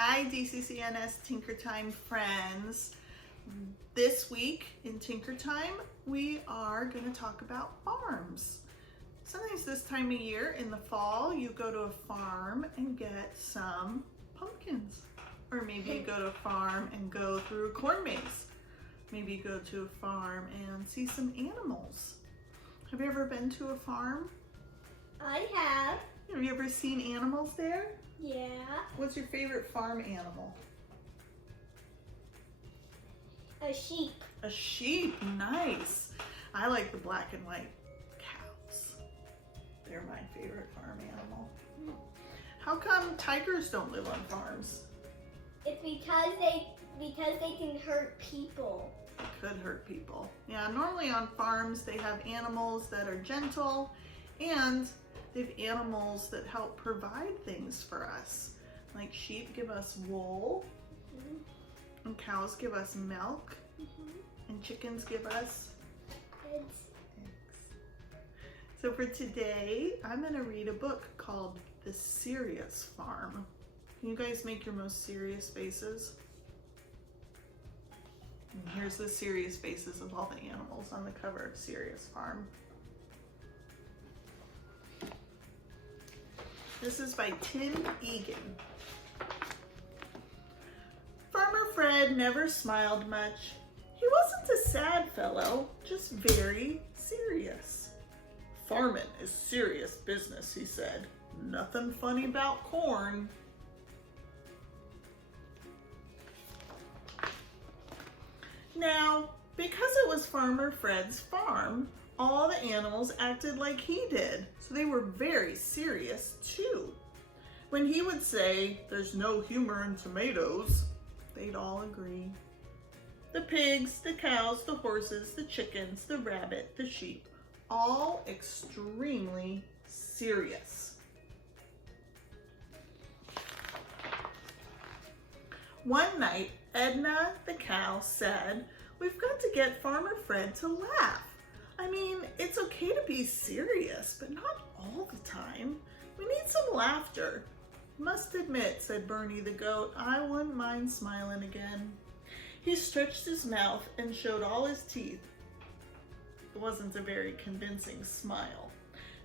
Hi DCCNS Tinker Time friends. This week in Tinker Time we are going to talk about farms. Sometimes this time of year in the fall you go to a farm and get some pumpkins. Or maybe you go to a farm and go through a corn maze. Maybe you go to a farm and see some animals. Have you ever been to a farm? I have. Have you ever seen animals there? Yeah. What's your favorite farm animal? A sheep. A sheep, nice. I like the black and white cows. They're my favorite farm animal. How come tigers don't live on farms? It's because they can hurt people. Could hurt people. Yeah, normally on farms they have animals that are gentle and they have animals that help provide things for us. Like sheep give us wool, and cows give us milk, and chickens give us Eggs. So for today, I'm going to read a book called The Serious Farm. Can you guys make your most serious faces? And here's the serious faces of all the animals on the cover of Serious Farm. This is by Dan Egan. Farmer Fred never smiled much. He wasn't a sad fellow, just very serious. Farming is serious business, he said. Nothing funny about corn. Now, because it was Farmer Fred's farm, all the animals acted like he did, so they were very serious too. When he would say, "There's no humor in tomatoes," they'd all agree. The pigs, the cows, the horses, the chickens, the rabbit, the sheep, all extremely serious. One night, Edna the cow said, "We've got to get Farmer Fred to laugh. I mean, it's okay to be serious, but not all the time. We need some laughter." "Must admit," said Bernie the goat, "I wouldn't mind smiling again." He stretched his mouth and showed all his teeth. It wasn't a very convincing smile.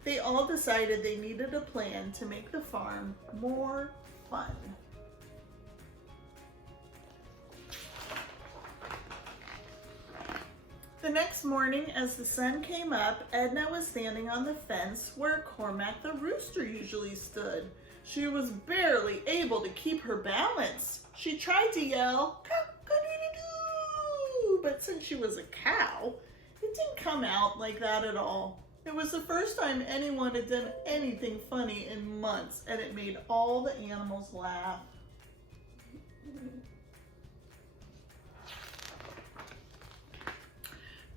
They all decided they needed a plan to make the farm more fun. The next morning, as the sun came up, Edna was standing on the fence where Cormac the rooster usually stood. She was barely able to keep her balance. She tried to yell, "Cock-a-doodle-doo!" But since she was a cow, it didn't come out like that at all. It was the first time anyone had done anything funny in months, and it made all the animals laugh.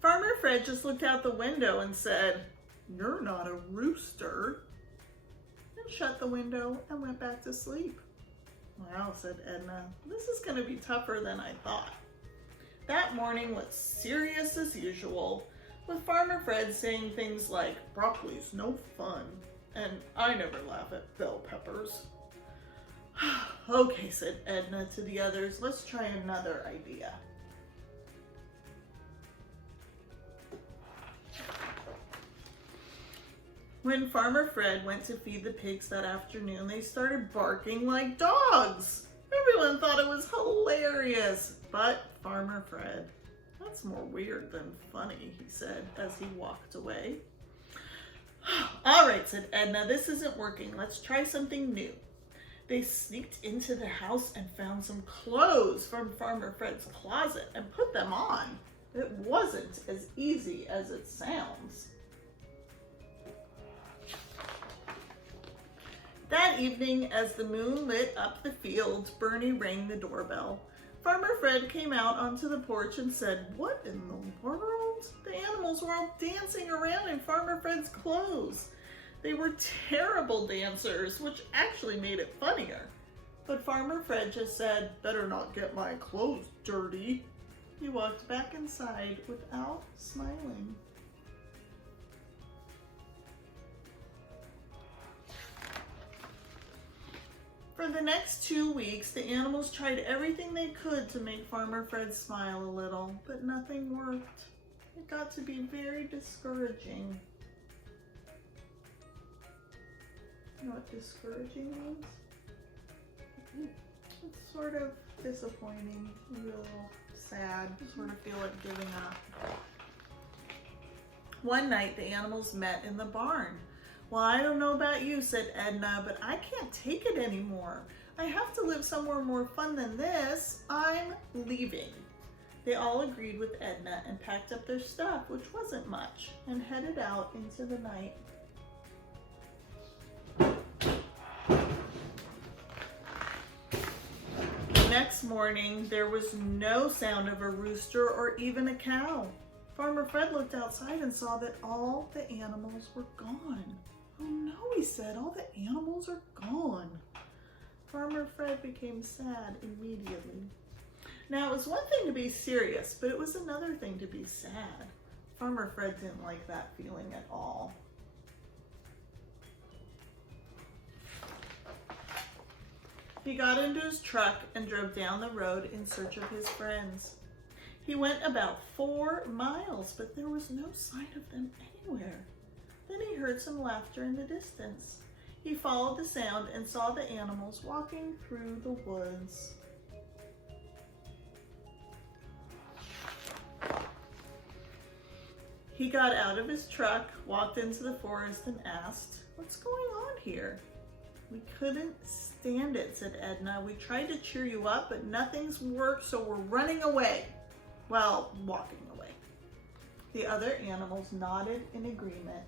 Farmer Fred just looked out the window and said, "You're not a rooster," and shut the window and went back to sleep. "Wow," said Edna, "this is going to be tougher than I thought." That morning was serious as usual, with Farmer Fred saying things like, "Broccoli's no fun," and "I never laugh at bell peppers." "Okay," said Edna to the others, "let's try another idea." When Farmer Fred went to feed the pigs that afternoon, they started barking like dogs. Everyone thought it was hilarious, but Farmer Fred, "That's more weird than funny," he said as he walked away. "All right," said Edna, "this isn't working. Let's try something new." They sneaked into the house and found some clothes from Farmer Fred's closet and put them on. It wasn't as easy as it sounds. That evening, as the moon lit up the fields, Bernie rang the doorbell. Farmer Fred came out onto the porch and said, "What in the world?" The animals were all dancing around in Farmer Fred's clothes. They were terrible dancers, which actually made it funnier. But Farmer Fred just said, "Better not get my clothes dirty." He walked back inside without smiling. For the next 2 weeks, the animals tried everything they could to make Farmer Fred smile a little, but nothing worked. It got to be very discouraging. You know what discouraging means? It's sort of disappointing, a little sad, sort of feel like giving up. One night, the animals met in the barn. "Well, I don't know about you," said Edna, "but I can't take it anymore. I have to live somewhere more fun than this. I'm leaving." They all agreed with Edna and packed up their stuff, which wasn't much, and headed out into the night. The next morning, there was no sound of a rooster or even a cow. Farmer Fred looked outside and saw that all the animals were gone. "Oh no," he said, "all the animals are gone." Farmer Fred became sad immediately. Now, it was one thing to be serious, but it was another thing to be sad. Farmer Fred didn't like that feeling at all. He got into his truck and drove down the road in search of his friends. He went about 4 miles, but there was no sign of them anywhere. Then he heard some laughter in the distance. He followed the sound and saw the animals walking through the woods. He got out of his truck, walked into the forest, and asked, "What's going on here?" "We couldn't stand it," said Edna. "We tried to cheer you up, but nothing's worked, so we're running away. Well, walking away." The other animals nodded in agreement.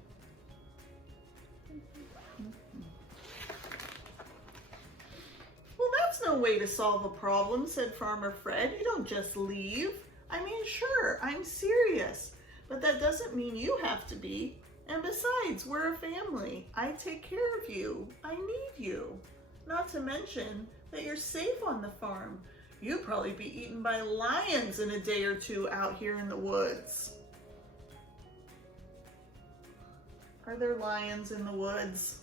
"Well, that's no way to solve a problem," said Farmer Fred. "You don't just leave. I mean, sure, I'm serious, but that doesn't mean you have to be. And besides, we're a family. I take care of you. I need you. Not to mention that you're safe on the farm. You'd probably be eaten by lions in a day or two out here in the woods." Are there lions in the woods?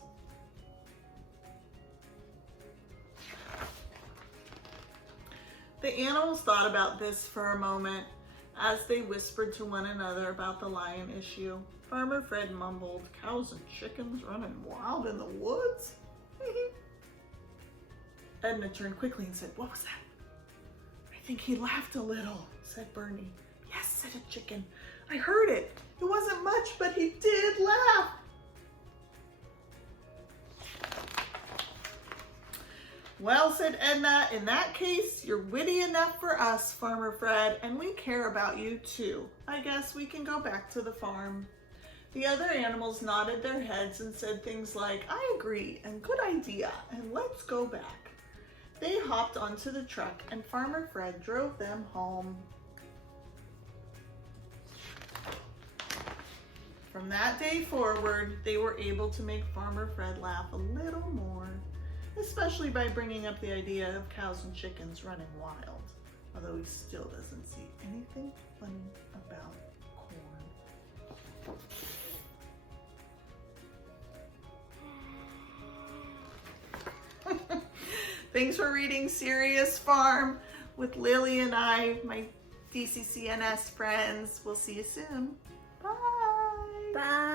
The animals thought about this for a moment as they whispered to one another about the lion issue. Farmer Fred mumbled, "Cows and chickens running wild in the woods?" Edna turned quickly and said, "What was that?" "I think he laughed a little," said Bernie. "Yes," said a chicken. "I heard it. It wasn't much, but he did laugh." "Well," said Edna, "in that case, you're witty enough for us, Farmer Fred, and we care about you too. I guess we can go back to the farm." The other animals nodded their heads and said things like, "I agree, and good idea, and let's go back." They hopped onto the truck and Farmer Fred drove them home. From that day forward, they were able to make Farmer Fred laugh a little more, especially by bringing up the idea of cows and chickens running wild, although he still doesn't see anything funny about corn. Thanks for reading Serious Farm with Lily and I, my DCCNS friends. We'll see you soon. Bye. Bye.